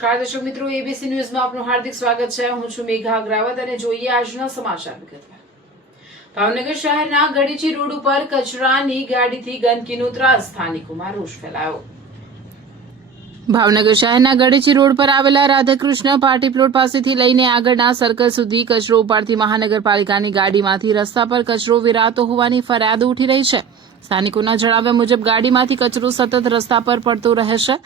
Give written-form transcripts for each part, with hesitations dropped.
નમસ્કાર દર્શક મિત્રો, એબીસી ન્યૂઝમાં આપનું હાર્દિક સ્વાગત છે। હું છું મેઘા અગ્રવાલ અને જોઈએ આજના સમાચાર વિગતવાર। ભાવનગર શહેરના ગડીચી રોડ ઉપર કચરાની ગાડીથી ગંદકીનો ત્રાસ, સ્થાનિકોમાં રોષ ફેલાયો। ભાવનગર શહેરના ગડેચી રોડ પર આવેલા રાધાકૃષ્ણ પાર્ટી પ્લોટ પાસેથી લઈને આગળના સર્કલ સુધી કચરો ઉપાડતી મહાનગરપાલિકાની ગાડીમાંથી રસ્તા પર કચરો વેરાતો હોવાની ફરિયાદો ઉઠી રહી છે। સ્થાનિકોના જણાવ્યા મુજબ ગાડીમાંથી કચરો સતત રસ્તા પર પડતો રહે છે,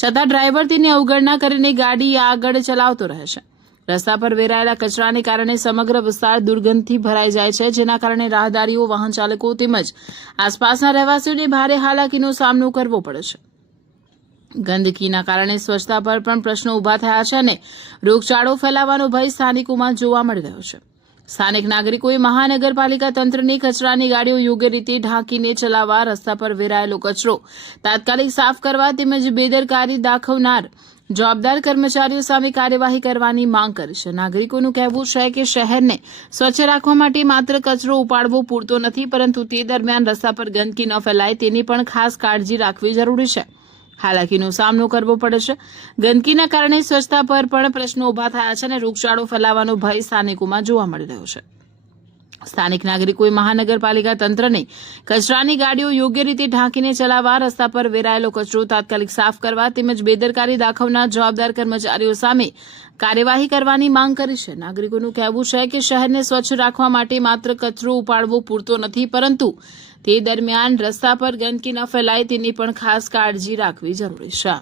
છતાં ડ્રાઈવર તેની અવગણના કરીને ગાડી આગળ ચલાવતો રહે છે। રસ્તા પર વેરાયેલા કચરાને કારણે સમગ્ર વિસ્તાર દુર્ગંધથી ભરાઈ જાય છે, જેના કારણે રાહદારીઓ, વાહન ચાલકો તેમજ આસપાસના રહેવાસીઓને ભારે હાલાકીનો સામનો કરવો પડે છે। ગંદકીના કારણે સ્વચ્છતા પર પણ પ્રશ્નો ઉભા થયા છે અને રોગચાળો ફેલાવાનો ભય સ્થાનિકોમાં જોવા મળી રહ્યો છે। સ્થાનિક નાગરિકોએ મહાનગરપાલિકા તંત્રની કચરાની ગાડીઓ યોગ્ય રીતે ઢાંકીને ચલાવવા, રસ્તા પર વેરાયેલો કચરો તાત્કાલિક સાફ કરવા તેમજ બેદરકારી દાખવનાર જવાબદાર કર્મચારીઓ સામે કાર્યવાહી કરવાની માંગ કરી છે। નાગરિકોનું કહેવું છે કે શહેરને સ્વચ્છ રાખવા માટે માત્ર કચરો ઉપાડવો પૂરતો નથી, પરંતુ તે દરમિયાન રસ્તા પર ગંદકી ન ફેલાય તેની પણ ખાસ કાળજી રાખવી જરૂરી છે। હાલાકીનો સામનો કરવો પડે છે। ગંદકીના કારણે સ્વચ્છતા પર પણ પ્રશ્નો ઉભા થયા છે અને રોગચાળો ફેલાવાનો ભય સ્થાનિકોમાં જોવા મળી રહ્યો છે। સ્થાનિક નાગરિકોએ મહાનગરપાલિકા તંત્રને કચરાની ગાડીઓ યોગ્ય રીતે ઢાંકીને ચલાવવા, રસ્તા પર વેરાયેલો કચરો તાત્કાલિક સાફ કરવા તેમજ બેદરકારી દાખવનાર જવાબદાર કર્મચારીઓ સામે કાર્યવાહી કરવાની માંગ કરી છે। નાગરિકોનું કહેવું છે કે શહેરને સ્વચ્છ રાખવા માટે માત્ર કચરો ઉપાડવો પૂરતો નથી, પરંતુ તે દરમિયાન રસ્તા પર ગંદકી ન ફેલાય તેની પણ ખાસ કાળજી રાખવી જરૂરી છે।